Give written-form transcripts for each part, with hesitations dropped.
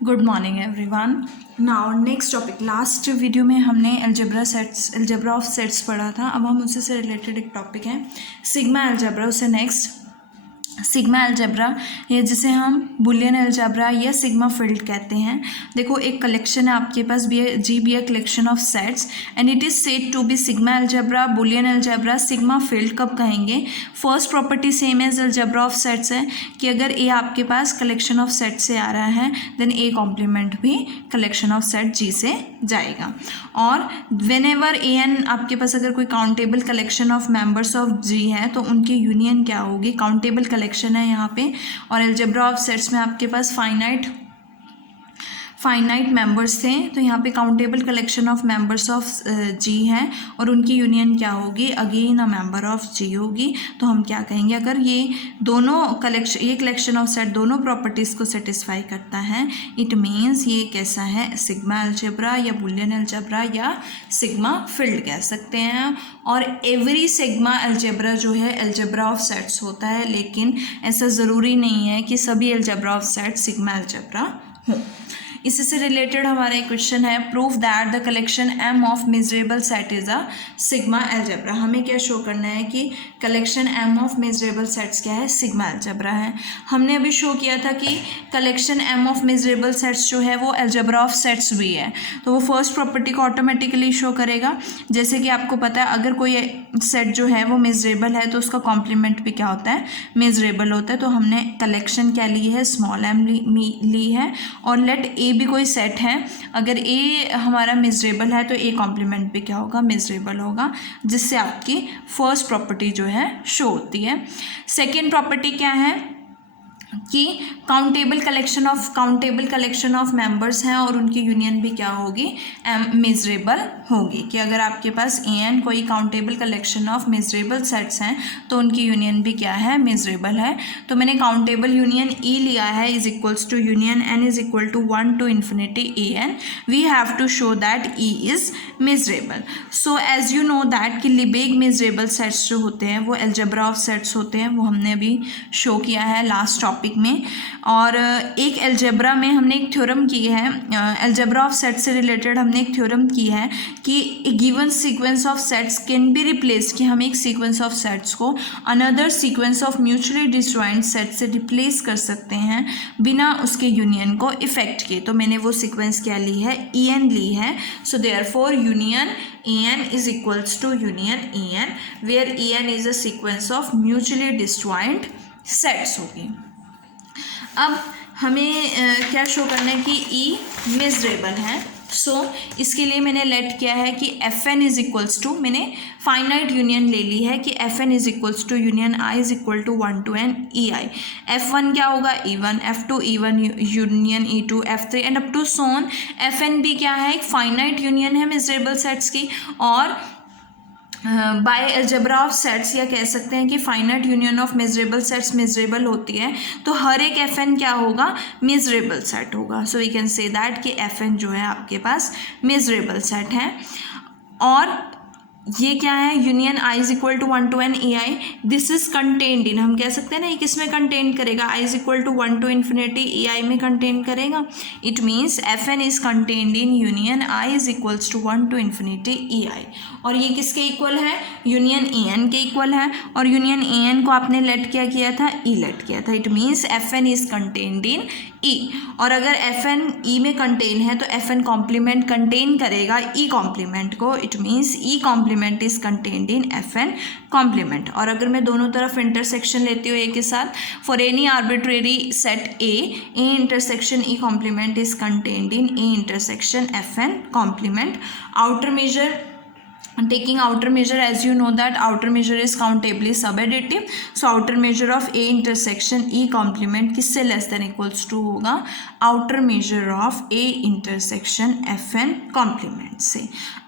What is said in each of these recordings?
Good morning everyone. Now next topic, last video में हमने algebra of sets पढ़ा था। अब हम उससे से रिलेटेड एक टॉपिक है सिग्मा अलजेब्रा। उससे नेक्स्ट सिग्मा अलजेब्रा, ये जिसे हम बुलियन अलजेब्रा या सिग्मा फील्ड कहते हैं। देखो, एक कलेक्शन है आपके पास G be a collection of sets and it is said to be sigma algebra, Boolean algebra, sigma field. कब कहेंगे? First property same as algebra of sets है कि अगर ए आपके पास कलेक्शन ऑफ सेट से आ रहा है देन ए कॉम्प्लीमेंट भी कलेक्शन ऑफ सेट जी से जाएगा। और वेन एवर ए एन आपके पास अगर कोई countable collection of members of G है तो उनकी यूनियन क्या होगी? काउंटेबल कलेक्शन है यहाँ पे। और अलजेब्रा ऑफ सेट्स में आपके पास फाइनाइट मेंबर्स थे, तो यहाँ पे countable collection of members of G है और उनकी यूनियन क्या होगी? Again uh member of G होगी। तो हम क्या कहेंगे? अगर ये कलेक्शन ऑफ सेट दोनों प्रॉपर्टीज़ को सेटिस्फाई करता है, इट मीन्स ये कैसा है? सिग्मा अलजेब्रा या बुलियन अलजेब्रा या सिग्मा फील्ड कह सकते हैं। और एवरी सिग्मा अलजेब्रा जो है अलजेब्रा ऑफ सेट्स होता है, लेकिन ऐसा ज़रूरी नहीं है कि सभी algebra of set sigma algebra हो। इससे रिलेटेड हमारा एक क्वेश्चन है, proof that the collection M of measurable set is a sigma algebra. हमें क्या शो करना है कि collection M of measurable sets क्या है? सिग्मा अलजेब्रा है। हमने अभी शो किया था कि collection M of measurable sets जो है वो अलजेब्रा ऑफ सेट्स भी है, तो वो फर्स्ट प्रॉपर्टी को ऑटोमेटिकली शो करेगा। जैसे कि आपको पता है अगर कोई सेट जो है वो मिजरेबल है तो उसका कॉम्प्लीमेंट भी क्या होता है? मिजरेबल होता है। तो हमने कलेक्शन क्या ली है? स्मॉल एम ली है। और लेट ए भी कोई सेट है, अगर ए हमारा मिजरेबल है तो ए कॉम्प्लीमेंट भी क्या होगा? मिजरेबल होगा, जिससे आपकी फर्स्ट प्रॉपर्टी जो है शो होती है। सेकेंड प्रॉपर्टी क्या है कि काउंटेबल कलेक्शन ऑफ मेंबर्स हैं और उनकी यूनियन भी क्या होगी? मिजरेबल होगी। कि अगर आपके पास ए एन कोई countable collection of measurable sets हैं तो उनकी यूनियन भी क्या है? मिजरेबल है। तो मैंने काउंटेबल यूनियन ई लिया है is equals to union N is equal to 1 to infinity A N. We have to show that E is measurable. So as you know that कि लिबेग मिजरेबल सेट्स जो होते हैं वो algebra of sets होते हैं, वो हमने अभी शो किया है लास्ट टॉपिक में। और एक अलजेब्रा में हमने एक थ्योरम की है, अलजेब्रा ऑफ सेट से रिलेटेड हमने एक थ्योरम की है कि given sequence of sets can be replaced, कि हम एक सीक्वेंस ऑफ सेट्स को another sequence of mutually disjoint set से रिप्लेस कर सकते हैं बिना उसके यूनियन को इफेक्ट किए। तो मैंने वो सीक्वेंस क्या ली है? ई एन ली है। So therefore union A N is equals to union A N, where A N is a sequence of mutually disjoint sets होगी। अब हमें क्या शो करना है कि ई मिजरेबल है। सो इसके लिए मैंने लेट किया है कि F N is equals to, मैंने फाइनाइट यूनियन ले ली है कि F N is equals to union I is equal to 1 to n E I. F one क्या होगा? E one, F two E one union E two, F three and up to so on. F N भी क्या है? एक finite union है measurable sets की। और bye algebra of sets या कह सकते हैं कि finite union of measurable sets miserable होती है, तो हर एक एफ एन क्या होगा? मिजरेबल सेट होगा। So we can say that कि एफ एन जो है आपके पास मिजरेबल सेट है। और ये क्या है? Union I is equal to 1 to n A I, this is contained in, हम कह सकते हैं ना ये किसमें कंटेन करेगा? I is equal to 1 to infinity A I में कंटेन करेगा। It means F N is contained in union I is equals to 1 to infinity A I. और ये किसके इक्वल है? यूनियन ए एन के इक्वल है। और यूनियन ए एन को आपने लेट क्या किया था? ई लेट किया था। It means F N is contained in E. और अगर एफ एन ई में कंटेन है तो एफ एन कॉम्प्लीमेंट कंटेन करेगा ई कॉम्प्लीमेंट को। It means E complement is contained in F N complement. और अगर मैं दोनों तरफ इंटरसेक्शन लेती हूँ ए के साथ, for any arbitrary set A intersection E complement is contained in A intersection F N complement. Outer measure, taking outer measure, as you know that outer measure is countably subadditive, so outer measure of a intersection e complement किससे less than equals to होगा? outer measure of a intersection fn complement से।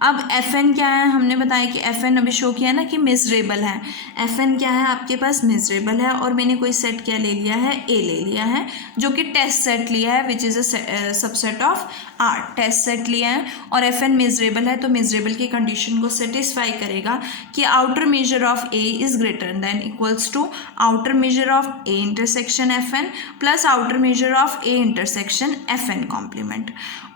अब fn क्या है? हमने बताया कि fn अभी शो किया ना कि मिजरेबल है। fn क्या है? आपके पास मिजरेबल है। और मैंने कोई सेट क्या ले लिया है? a ले लिया है, जो कि टेस्ट सेट लिया है which is a subset of R. Test set लिया है और fn मिजरेबल है, तो मिजरेबल की कंडीशन को सेटिस्फाई करेगा कि outer measure of A is greater than equals to outer measure of A intersection F N plus outer measure of A intersection F N complement.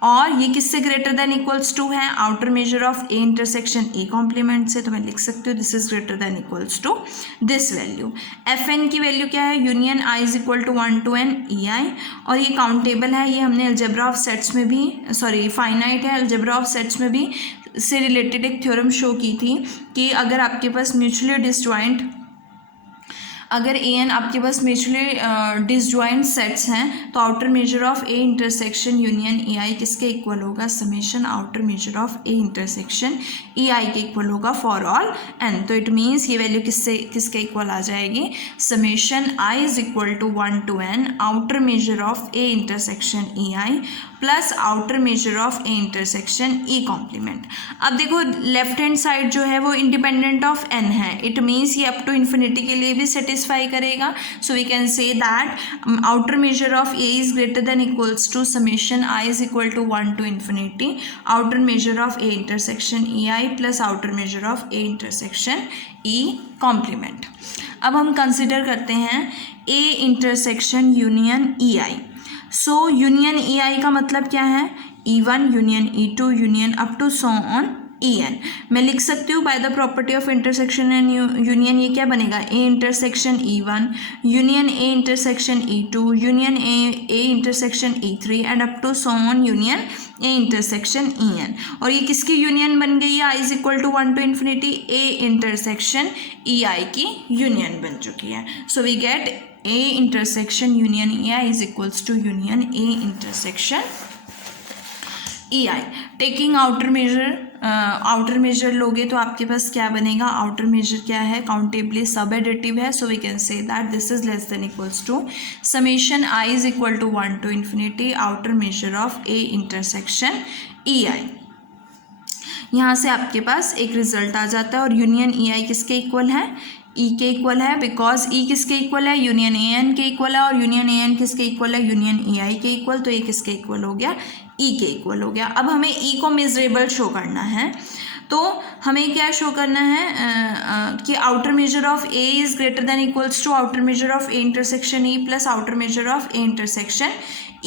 और ये किससे ग्रेटर देन इक्वल्स टू है, outer measure of A intersection A complement से। तो मैं लिख सकती हूँ this is greater than equals to this value. F N की वैल्यू क्या है, union I is equal to 1 to n E आई, और ये काउंटेबल है। ये हमने अलजेब्रा ऑफ सेट्स में भी, सॉरी फाइनाइट है, अलजेब्रा ऑफ सेट्स में भी से रिलेटेड एक थ्योरम शो की थी कि अगर आपके पास म्यूचुअली डिसजॉइंट, अगर ए एन आपके पास म्यूचुअली डिसजॉइंट सेट्स हैं तो outer measure of A intersection union A I किसके इक्वल होगा, summation outer measure of A intersection E I के इक्वल होगा फॉर ऑल एन। तो इट मीन्स ये वैल्यू किसके इक्वल आ जाएगी, summation I is equal to 1 to n outer measure of A intersection E I plus outer measure of A intersection E complement. अब देखो left hand side जो है वो इंडिपेंडेंट ऑफ एन है, इट मीन्स ये up to infinity के लिए भी सेटिस्फाई करेगा। So we can say that outer measure of A is greater than equals to summation I is equal to 1 to infinity outer measure of A intersection E I plus outer measure of A intersection E complement. अब हम consider करते हैं A intersection union E I. So union E I का मतलब क्या है, ई one union E two union up to so on E N. मैं लिख सकती हूँ by the property of intersection and union, ये क्या बनेगा, A intersection E one union A intersection E two union A intersection E three and up to so on union A intersection E N. और ये किसकी union बन गई है, I is equal to 1 to infinity A intersection E I की union बन चुकी है। So we get A intersection union EI is equals to union A intersection EI। Taking outer measure लोगे तो आपके पास क्या बनेगा, आउटर मेजर क्या है, काउंटेबली सब एडिटिव है। So we can say that this is less than equals to summation I is equal to 1 to infinity outer measure of A intersection E I. यहाँ से आपके पास एक रिजल्ट आ जाता है। और यूनियन ई आई किसके इक्वल है, ई के इक्वल है, बिकॉज ई किसके इक्वल है, यूनियन ए एन के इक्वल है, और यूनियन ए एन किसके इक्वल है, यूनियन ए आई के इक्वल। तो ये किसके इक्वल हो गया, ई के इक्वल हो गया। अब हमें ई को मेजरेबल शो करना है, तो हमें क्या शो करना है कि outer measure of A is greater than equals to outer measure of A intersection E plus outer measure of A intersection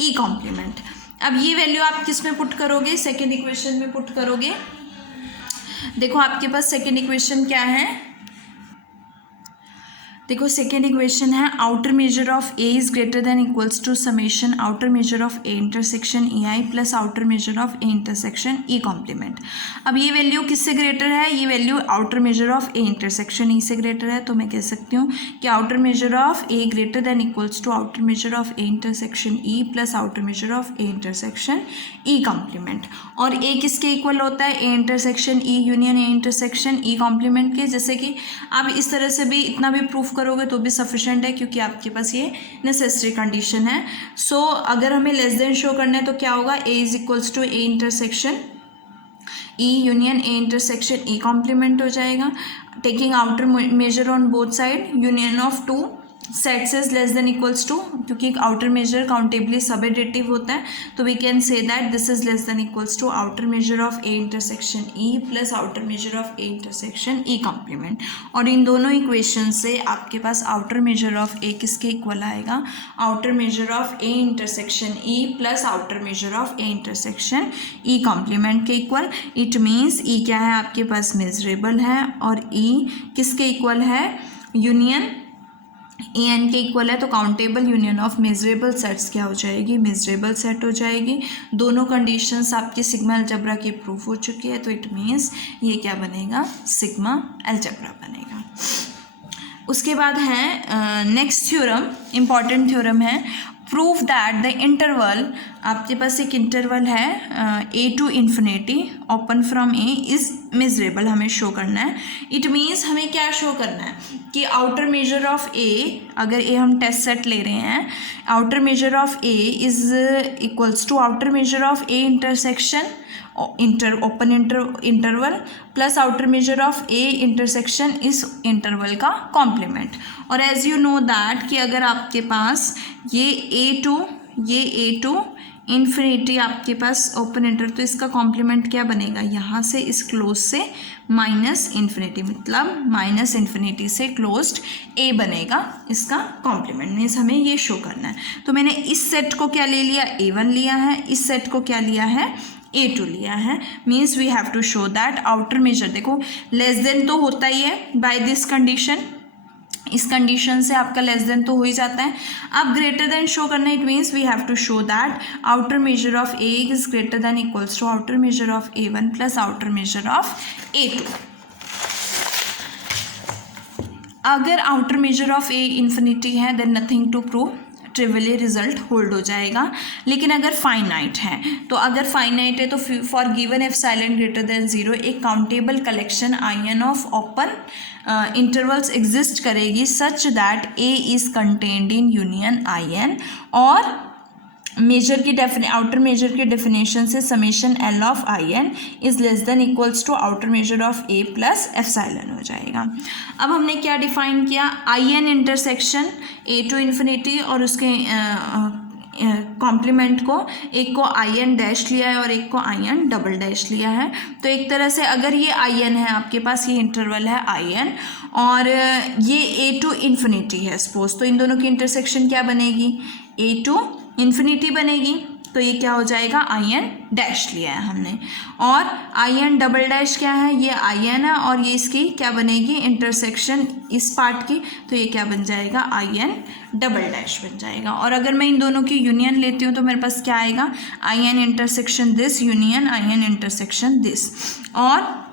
E complement. अब ये वैल्यू आप किस में पुट करोगे, सेकेंड इक्वेशन में पुट करोगे। देखो आपके पास सेकेंड इक्वेशन क्या है, देखो सेकेंड इक्वेशन है outer measure of A is greater than equals to summation outer measure of A intersection E I plus outer measure of A intersection E complement. अब ये वैल्यू किससे ग्रेटर है, ये value outer measure of A intersection E से greater है। तो मैं कह सकती हूँ कि outer measure of A greater than equals to outer measure of A intersection E plus outer measure of A intersection E complement. और ए किसके इक्वल होता है, A intersection E union A intersection E complement के। जैसे कि आप इस तरह से भी इतना भी प्रूफ करोगे तो भी सफिशेंट है, क्योंकि आपके पास ये नेसेसरी कंडीशन है। सो अगर हमें लेस देन शो करना है तो क्या होगा, A is equals to A intersection E union A intersection E complement हो जाएगा। Taking outer measure on both side union of two sets is less than equals to, क्योंकि आउटर मेजर काउंटेबली सब additive होता है, तो we can say that this is less than equals to outer measure of A intersection E plus outer measure of A intersection E complement. और इन दोनों equation से आपके पास आउटर मेजर ऑफ ए किसके इक्वल आएगा, outer measure of A intersection E plus outer measure of A intersection E complement के equal. It means E क्या है आपके पास, मेजरेबल है, और ई किसके इक्वल है, यूनियन ए एन के इक्वल है। तो countable union of measurable sets क्या हो जाएगी, मेजरेबल सेट हो जाएगी। दोनों कंडीशंस आपकी सिग्मा अलजेब्रा की प्रूफ हो चुकी है, तो इट मीन्स ये क्या बनेगा, सिग्मा अलजेब्रा बनेगा। उसके बाद है नेक्स्ट थ्योरम, इम्पॉर्टेंट थ्योरम है, प्रूव दैट द इंटरवल, आपके पास एक इंटरवल है A to infinity open from A is measurable, हमें शो करना है। इट मीन्स हमें क्या शो करना है कि आउटर मेजर ऑफ ए, अगर ए हम टेस्ट सेट ले रहे हैं, outer measure of A is equals to outer measure of A intersection open interval plus outer measure of A intersection इस इंटरवल का कॉम्प्लीमेंट। और एज यू नो दैट कि अगर आपके पास ये ए टू इन्फिनिटी आपके पास ओपन इंटर, तो इसका कॉम्प्लीमेंट क्या बनेगा, यहाँ से इस क्लोज से माइनस इन्फिनिटी, मतलब माइनस इन्फिनिटी से क्लोज्ड ए बनेगा इसका कॉम्प्लीमेंट, मीन्स हमें ये शो करना है। तो मैंने इस सेट को क्या ले लिया, A1 लिया है, इस सेट को क्या लिया है, A2 लिया है, means we have to show that outer measure, देखो लेस देन तो होता ही है बाय दिस कंडीशन, इस कंडीशन से आपका लेस देन तो हो ही जाता है। अब ग्रेटर देन शो करना, it means we have to show that outer measure of A is greater than equals to outer measure of A1 plus outer measure of A2। अगर outer measure of A infinity है then nothing to prove, trivially result hold हो जाएगा। लेकिन अगर finite है, तो अगर finite है तो for given epsilon greater than 0 एक countable collection IN of open intervals exist करेगी such that A is contained in union IN, और मेजर की आउटर मेजर की डेफिनेशन से summation L of IN is less than equals to outer measure of A plus epsilon हो जाएगा। अब हमने क्या डिफाइन किया, IN intersection A to infinity और उसके कॉम्प्लीमेंट को, एक को IN डैश लिया है और एक को IN डबल डैश लिया है। तो एक तरह से अगर ये IN है आपके पास, ये इंटरवल है IN और ये A टू इन्फिनिटी है सपोज, तो इन दोनों की इंटरसेक्शन क्या बनेगी, A टू इन्फिनिटी बनेगी। तो ये क्या हो जाएगा, IN डैश लिया है हमने, और IN डबल डैश क्या है, ये IN है और ये इसकी क्या बनेगी इंटरसेक्शन इस पार्ट की, तो ये क्या बन जाएगा, IN डबल डैश बन जाएगा। और अगर मैं इन दोनों की यूनियन लेती हूँ तो मेरे पास क्या आएगा, IN intersection this union IN intersection this, और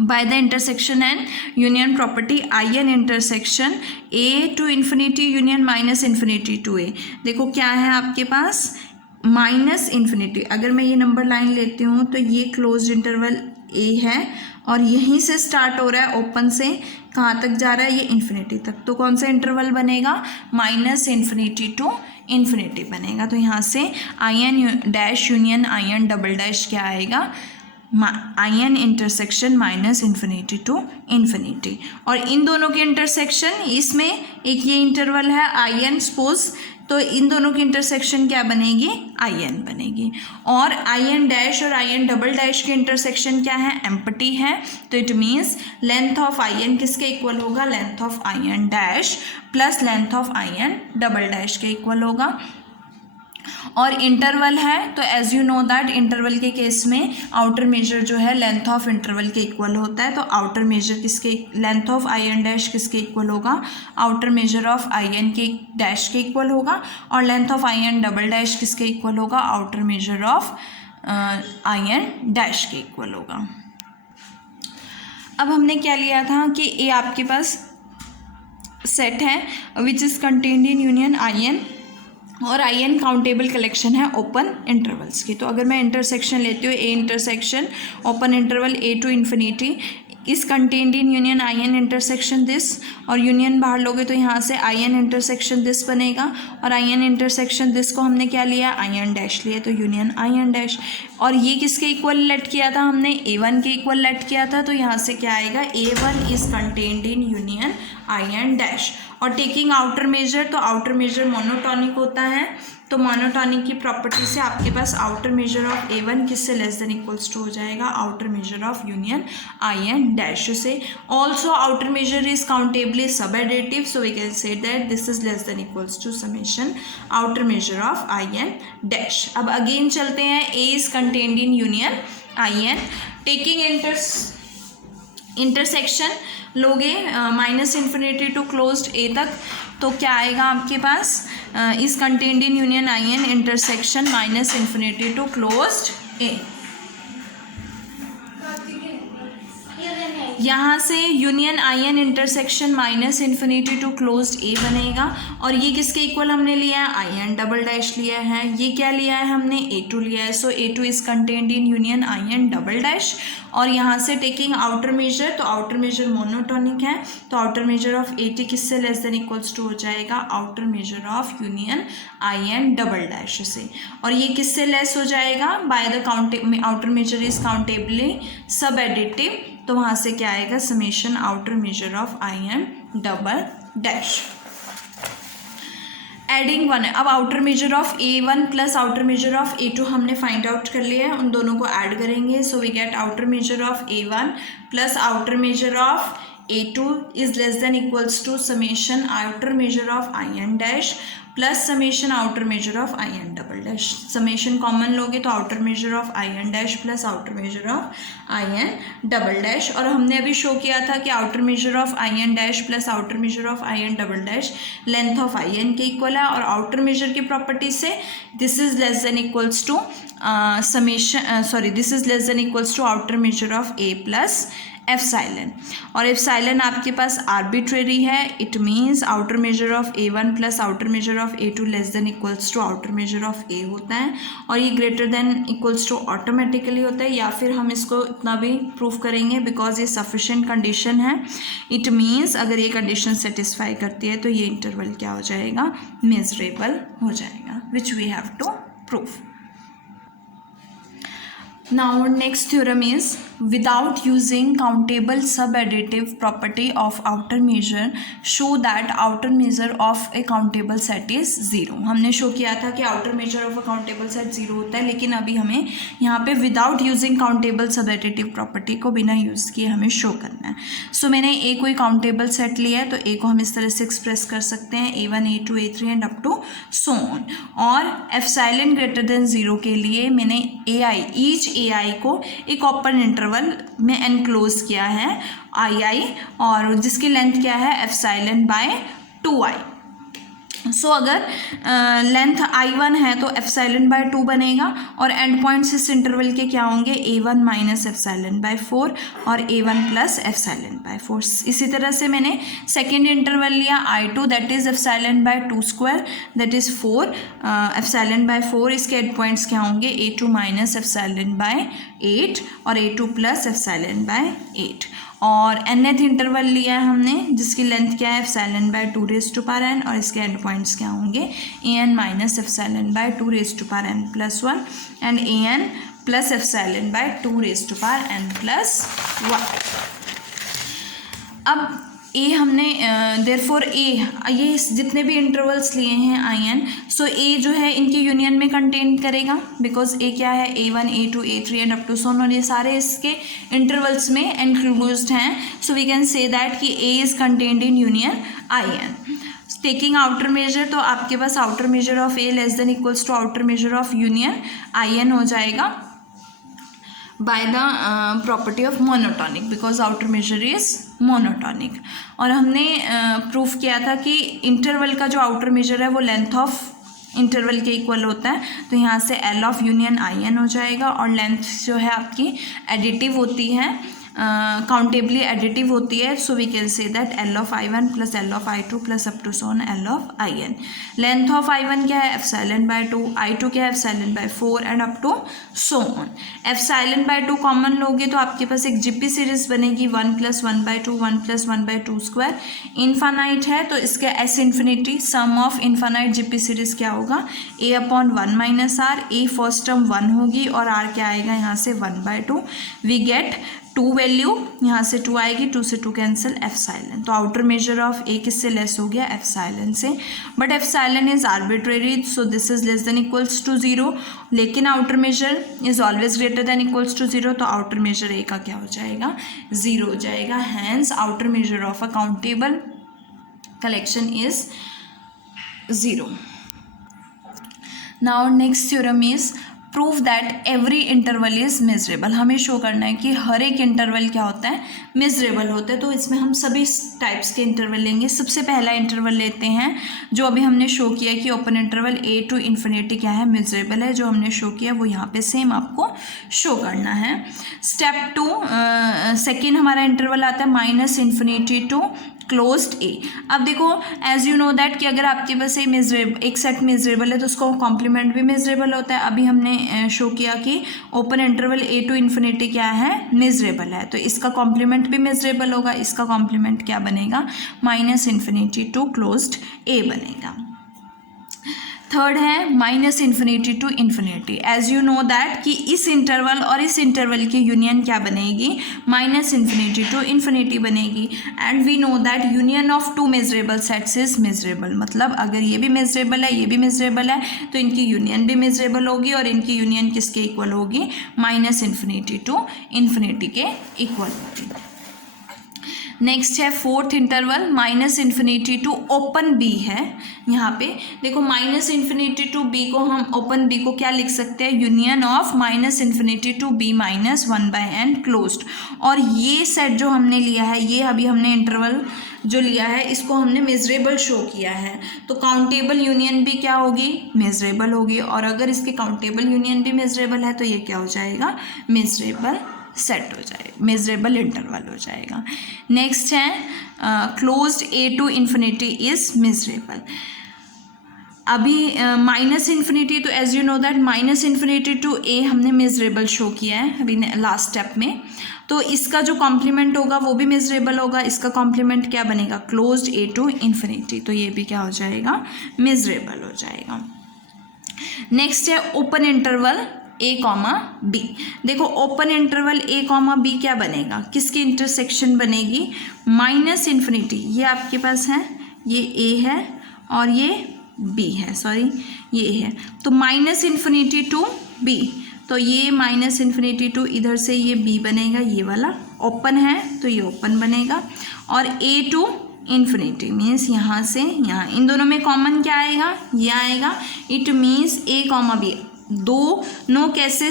by the intersection and union property IN intersection A to infinity union minus infinity to A। देखो क्या है आपके पास, माइनस इन्फिनिटी, अगर मैं ये नंबर लाइन लेती हूँ तो ये क्लोज इंटरवल A है और यहीं से स्टार्ट हो रहा है, ओपन से कहाँ तक जा रहा है, ये इन्फिनिटी तक, तो कौन सा इंटरवल बनेगा, माइनस इन्फिनिटी टू इन्फिनिटी बनेगा। तो यहाँ से IN dash union IN double dash क्या आएगा, IN intersection minus infinity to infinity, और इन दोनों के इंटरसेक्शन, इसमें एक ये इंटरवल है IN सपोज, तो इन दोनों की इंटरसेक्शन क्या बनेगी, IN बनेगी, और IN डैश और IN डबल डैश के इंटरसेक्शन क्या है, एम्प्टी है, तो it means length of IN किसके इक्वल होगा, length of IN dash plus length of IN double dash के इक्वल होगा। और इंटरवल है तो as you know that interval के केस में आउटर मेजर जो है लेंथ ऑफ इंटरवल के इक्वल होता है, तो आउटर मेजर किसके, लेंथ ऑफ IN डैश किसके इक्वल होगा, आउटर मेजर ऑफ IN के डैश के इक्वल होगा, और length of IN double dash किसके इक्वल होगा, outer measure of IN dash के इक्वल होगा। अब हमने क्या लिया था कि A आपके पास सेट है which is contained in union IN, और IN काउंटेबल कलेक्शन है ओपन इंटरवल्स की। तो अगर मैं इंटरसेक्शन लेती हूँ, A intersection open interval A to infinity is contained in union IN intersection this, और यूनियन बाहर लोगे तो यहाँ से IN इंटरसेक्शन दिस बनेगा, और IN इंटरसेक्शन दिस को हमने क्या लिया, IN डैश लिया, तो यूनियन IN डैश, और ये किसके इक्वल लेट किया था हमने, A1 के इक्वल लेट किया था, तो यहाँ से क्या आएगा, A1 is contained in union IN dash, और टेकिंग आउटर मेजर, तो आउटर मेजर मोनोटॉनिक होता है, तो मोनोटॉनिक की प्रॉपर्टी से आपके पास आउटर मेजर ऑफ A1 किससे लेस देन इक्वल्स टू हो जाएगा, outer measure of union IN dash से। Also outer measure is countably सब additive, so we can say that this is less than equals to summation outer measure of IN dash. अब again चलते हैं, A is contained in union IN, taking intersection लोगे minus infinity to closed A तक, तो क्या आएगा आपके पास, is contained in union IN intersection minus infinity to closed A। यहाँ से union IN intersection minus infinity to closed A बनेगा, और ये किसके इक्वल हमने लिया है, IN डबल डैश लिया है, ये क्या लिया है हमने, A2 लिया है, so A2 is contained in union IN double dash, और यहाँ से टेकिंग आउटर मेजर, तो आउटर मेजर मोनोटॉनिक है, तो आउटर मेजर ऑफ AT किससे लेस देन इक्वल्स टू हो जाएगा, outer measure of union IN double dash से, और ये किससे लेस हो जाएगा, by the outer measure is countably सब एडिटिव, तो वहाँ से क्या आएगा, summation outer measure of IN double dash. Adding one है। अब outer measure of A1 plus outer measure of A2 हमने फाइंड आउट कर लिया है, उन दोनों को ऐड करेंगे। So we get outer measure of A1 plus outer measure of A2 is less than equals to summation outer measure of IN dash plus summation outer measure of IN double dash. Summation common लोगे तो outer measure of IN dash plus outer measure of IN double dash. और हमने अभी show किया था कि outer measure of IN dash plus outer measure of IN double dash length of IN के equal है, और आउटर मेजर की प्रॉपर्टी से this is less than equals to this is less than equals to outer measure of A plus epsilon. और epsilon आपके पास arbitrary है, it means outer measure of A1 plus outer measure of A2 less than equals to outer measure of A होता है, और ये greater than equals to automatically होता है, या फिर हम इसको इतना भी प्रूव करेंगे बिकॉज ये सफिशिएंट कंडीशन है। इट मीन्स अगर ये कंडीशन सेटिस्फाई करती है तो ये इंटरवल क्या हो जाएगा, मेजरेबल हो जाएगा, which we have to prove. Now next theorem is without using countable subadditive property of outer measure show that outer measure of a countable set is 0। हमने शो किया था कि outer measure of a countable set 0 होता है, लेकिन अभी हमें यहाँ पे without using countable subadditive property को बिना यूज़ किए हमें शो करना है। सो मैंने A कोई countable set लिया है तो A को हम इस तरह से एक्सप्रेस कर सकते हैं A1 A2 A3 and up to so on. और एप्सिलॉन ग्रेटर देन 0 के लिए मैंने AI ईच AI को एक ओपन इंटरवल में एनक्लोज किया है II, और जिसकी लेंथ क्या है एप्सिलॉन बाय 2I। सो अगर लेंथ I1 है तो एप्सिलॉन बाय 2 बनेगा, और एंड पॉइंट्स इस इंटरवल के क्या होंगे A1 माइनस एप्सिलॉन बाय 4 और A1 प्लस एप्सिलॉन बाय 4। इसी तरह से मैंने सेकेंड इंटरवल लिया I2 that is epsilon by 2 square that is 4 epsilon by 4। इसके एंड पॉइंट्स क्या होंगे A2 माइनस एप्सिलॉन बाय 8 और A2 प्लस एप्सिलॉन बाय 8। और nth इंटरवल लिया है हमने जिसकी लेंथ क्या है epsilon by 2 raise to power n, और इसके एंड पॉइंट्स क्या होंगे an minus epsilon by 2 raise to power n plus 1 and an plus epsilon by 2 raise to power n plus 1। अब A हमने देयरफॉर A ये जितने भी इंटरवल्स लिए हैं IN, सो A जो है इनकी यूनियन में कंटेन करेगा बिकॉज A क्या है A1 A2 A3 and up to so on, और ये सारे इसके इंटरवल्स में इंक्लूड्ड हैं। So we can say that कि A is contained in union IN। Taking outer measure, तो आपके पास outer measure of A less than equals to outer measure of union IN हो जाएगा by the property of monotonic because outer measure is monotonic। और हमने proof किया था कि इंटरवल का जो आउटर मेजर है वो लेंथ ऑफ इंटरवल के इक्वल होता है, तो यहाँ से L ऑफ यूनियन IN हो जाएगा, और लेंथ जो है आपकी एडिटिव होती है, काउंटेबली एडिटिव होती है। So we can say that L of I1 plus L of I2 plus up to so on L of IN। Length of I1 क्या है एप्सिलॉन बाय 2, I2 क्या है epsilon by 4 and up to so on. Epsilon by 2 common लोगे तो आपके पास एक GP series बनेगी 1 plus 1 by 2 1 plus 1 by 2 square. Infinite है तो इसका S infinity sum of infinite GP series क्या होगा A upon 1 minus R। A first term 1 होगी और R क्या आएगा यहाँ से 1 बाय 2। वी गेट 2 वैल्यू, यहाँ से 2 आएगी, 2 से 2 कैंसिल एप्सिलॉन। तो आउटर मेजर ऑफ A किससे लेस हो गया एप्सिलॉन से, but epsilon is arbitrary so this is less than equals to 0, लेकिन outer measure is always greater than equals to 0, तो आउटर मेजर A का क्या हो जाएगा 0 हो जाएगा। Hence outer measure of a countable collection is 0। Now next theorem is prove that every interval is measurable. हमें show करना है कि हर एक इंटरवल क्या होता है मेजरेबल होता है। तो इसमें हम सभी टाइप्स के इंटरवल लेंगे। सबसे पहला इंटरवल लेते हैं जो अभी हमने शो किया कि open interval A to infinity क्या है मेजरेबल है। जो हमने शो किया वो यहाँ पे सेम आपको शो करना है। स्टेप 2 सेकेंड हमारा इंटरवल आता है minus infinity to closed A। अब देखो एज यू नो दैट कि अगर आपके पास एक सेट मेजरेबल है तो उसका कॉम्प्लीमेंट भी मेजरेबल होता है। अभी हमने शो किया कि open interval A to infinity क्या है मेजरेबल है, तो इसका कॉम्प्लीमेंट भी मेजरेबल होगा। इसका कॉम्प्लीमेंट क्या बनेगा minus infinity to closed A बनेगा। थर्ड है minus infinity to infinity. As you know that कि इस इंटरवल और इस इंटरवल की यूनियन क्या बनेगी, माइनस इन्फिनिटी टू इन्फिनिटी बनेगी। And we know that union of two measurable sets is measurable, मतलब अगर ये भी मेजरेबल है, ये भी मेजरेबल है, तो इनकी यूनियन भी मेजरेबल होगी और इनकी यूनियन किसके इक्वल होगी, माइनस इन्फिनिटी टू इन्फिनिटी के इक्वल होगी। नेक्स्ट है fourth interval minus infinity to open B है। यहाँ पे देखो माइनस इन्फिनिटी टू बी को हम ओपन बी को क्या लिख सकते हैं, union of minus infinity to B minus 1/n closed. और ये सेट जो हमने लिया है, ये अभी हमने इंटरवल जो लिया है इसको हमने मेजरेबल शो किया है, तो काउंटेबल यूनियन भी क्या होगी, मेजरेबल होगी। और अगर इसके काउंटेबल यूनियन भी मेजरेबल है तो ये क्या हो जाएगा, मेजरेबल सेट हो जाएगा, मेजरेबल इंटरवल हो जाएगा। नेक्स्ट है closed A to infinity is measurable. अभी माइनस इन्फिनिटी, तो as you know that minus infinity to A हमने मेजरेबल शो किया है अभी लास्ट स्टेप में, तो इसका जो कॉम्प्लीमेंट होगा वो भी मेजरेबल होगा। इसका कॉम्प्लीमेंट क्या बनेगा, क्लोज्ड ए टू इन्फिनिटी, तो ये भी क्या हो जाएगा, मेजरेबल हो जाएगा। नेक्स्ट है open interval A comma B. देखो open interval A comma B क्या बनेगा, किसकी इंटरसेक्शन बनेगी, माइनस इन्फिनिटी, ये आपके पास है, ये ए है और ये बी है, सॉरी ये ए है, तो माइनस इन्फिनिटी टू बी, तो ये माइनस इन्फिनिटी टू इधर से ये बी बनेगा, ये वाला ओपन है तो ये ओपन बनेगा। और ए टू इन्फिनिटी मीन्स यहाँ से यहाँ, इन दोनों में कॉमन क्या आएगा, ये आएगा। It means A comma B दोनों कैसे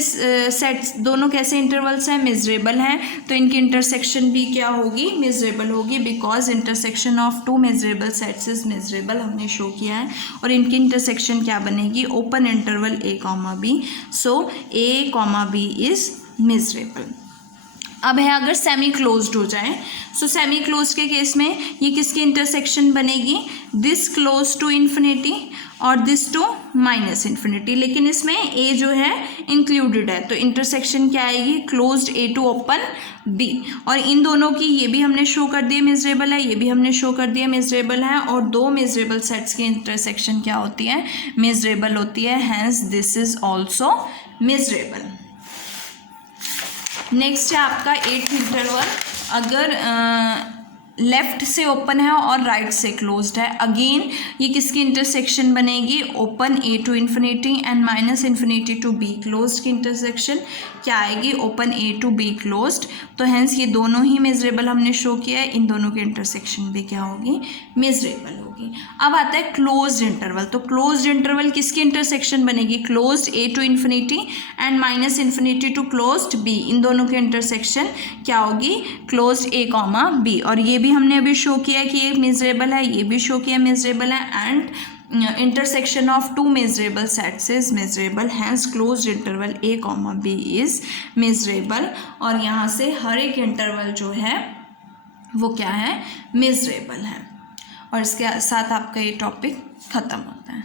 सेट्स, दोनों कैसे इंटरवल्स हैं, मेजरेबल हैं, तो इनकी इंटरसेक्शन भी क्या होगी, मेजरेबल होगी, because intersection of two measurable sets is measurable हमने शो किया है। और इनकी इंटरसेक्शन क्या बनेगी, open interval A comma B, so A comma B is measurable. अब है अगर सेमी क्लोज्ड हो जाए, सो सेमी क्लोज्ड के केस में ये किसकी इंटरसेक्शन बनेगी, दिस क्लोज टू इन्फिनिटी और दिस टू माइनस इन्फिनिटी, लेकिन इसमें ए जो है इंक्लूडेड है, तो इंटरसेक्शन क्या आएगी, closed A to open B. और इन दोनों की ये भी हमने शो कर दिया मेजरेबल है, ये भी हमने शो कर दिया मेजरेबल है, और दो मेजरेबल सेट्स की इंटरसेक्शन क्या होती है, मेजरेबल होती है, hence this is also measurable. Next है आपका एट्थ इंटरवल, अगर लेफ्ट से ओपन है और राइट से क्लोज्ड है, अगेन ये किसकी इंटरसेक्शन बनेगी, open A to infinity and minus infinity to B closed की इंटरसेक्शन क्या आएगी, open A to B closed. तो हैंस ये दोनों ही मेजरेबल हमने शो किया है, इन दोनों की इंटरसेक्शन भी क्या होगी, मेजरेबल होगी। अब आता है क्लोज्ड इंटरवल, तो क्लोज्ड इंटरवल किसकी इंटरसेक्शन बनेगी, closed A to infinity and minus infinity to closed B, इन दोनों की इंटरसेक्शन क्या होगी, क्लोज्ड ए कॉमा बी। और ये भी हमने अभी शो किया कि ये मेजरेबल है, ये भी शो किया मेजरेबल है, and intersection of two measurable sets is measurable, hence closed interval a comma b is measurable। और यहाँ से हर एक इंटरवल जो है वो क्या है, मेजरेबल है। और इसके साथ आपका ये टॉपिक ख़त्म होता है।